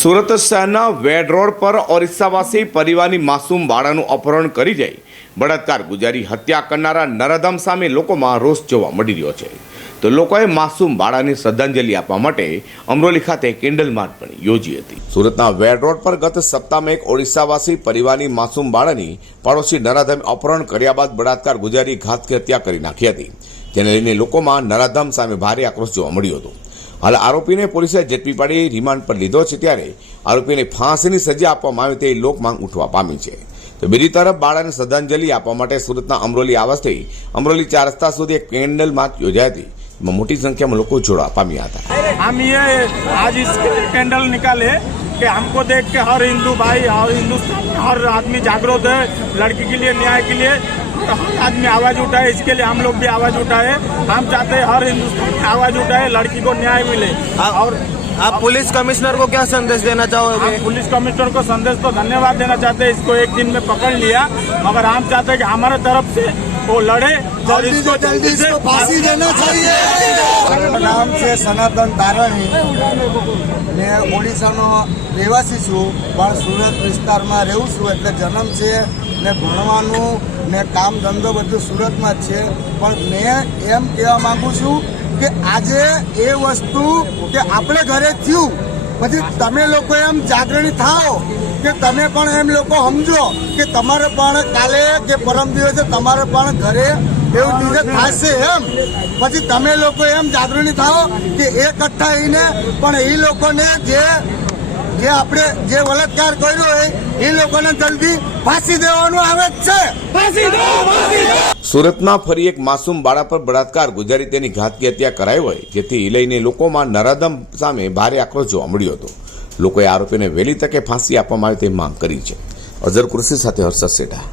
સુરત શહેરના વેડ રોડ પર ઓરિસ્સાવાસી પરિવારની માસૂમ બાળાનું અપહરણ કરી જઈ. બળાત્કાર ગુજારી હત્યા કરનારા નરાધમ સામે લોકોમાં રોષ જોવા મળી રહ્યો છે. તો લોકોએ માસૂમ બાળાને શ્રદ્ધાંજલિ આપવા માટે અમરોલી ખાતે કેન્ડલ માર્ચ પણ યોજી હતી. સુરતના વેડ રોડ પર ગત સપ્તાહમાં એક ઓરિસ્સાવાસી પરિવારની માસૂમ બાળાની પડોશી નરાધમ અપહરણ કર્યા બાદ બળાત્કાર ગુજારી, ઘાતકી હત્યા કરી નાખી હતી. તેને લઈને લોકોમાં નરાધમ સામે ભારે આક્રોશ જોવા મળ્યો હતો. હાલ આરોપીને પોલીસે ઝડપી પાડી રિમાન્ડ પર લીધો છે ત્યારે આરોપીને ફાંસીની સજા આપવામાં આવે તે લોક માંગ ઉઠવા પામી છે તો બીજી તરફ બાળાને શ્રદ્ધાંજલિ આપવા માટે સુરતના અમરોલી આવાસથી અમરોલી ચાર રસ્તા સુધી એક કેન્ડલ માર્ચ યોજાઈ હતી એમાં મોટી સંખ્યામાં લોકો જોડા પામ્યા હતા हम ये आज इसके लिए कैंडल निकाले कि हमको देख के हर हिंदू भाई हर हिंदुस्तान में हर आदमी जागरूक है लड़की के लिए न्याय के लिए हर आदमी आवाज उठाए इसके लिए हम लोग भी आवाज उठाए हम चाहते हैं हर हिंदुस्तान में आवाज उठाए लड़की को न्याय मिले आप- और आप पुलिस कमिश्नर को क्या संदेश देना चाहोगे हम पुलिस कमिश्नर को संदेश तो धन्यवाद देना चाहते हैं इसको एक दिन में पकड़ लिया मगर हम चाहते हैं कि हमारे तरफ से वो लड़े और जल्दी इसको से जल्दी से इसको फांसी देना चाहिए મારું નામ છે સનાતન તારણી મેં ઓડિશાનો રહેવાસી છું પણ સુરત વિસ્તારમાં રહું છું એટલે જન્મ છે ને ભણવાનું ને કામ ધંધો બધું સુરતમાં જ છે. પણ મેં એમ કહેવા માંગુ છું કે આજે એ વસ્તુ કે આપણે ઘરે થયું, પછી તમે લોકો એમ જાગરણી થાઓ કે તમે પણ એમ લોકો સમજો કે તમારે પણ કાલે કે પરમ દિવસે તમારે પણ ઘરે એવું દિવસે થશે એમ. પછી તમે લોકો એમ જાગરણી થાઓ કે એ કઠ્ઠા એને પણ એ લોકોને જે જે આપણે જે બળાત્કાર કર્યો હોય એ લોકોને જલ્દી ફાંસી દેવાનું આવે જ છે. સુરતમાં ફરી એક માસૂમ બાળા પર બળાત્કાર ગુજારી તેની ઘાતકી હત્યા કરાઈ હોય જેથી લઈને લોકોમાં નરાધમ સામે ભારે આક્રોશ જોવા મળ્યો હતો. લોકોએ આરોપીને વહેલી તકે ફાંસી આપવામાં આવે તે માંગ કરી છે. અઝર કૃષિ સાથે હર્ષદ સેઠા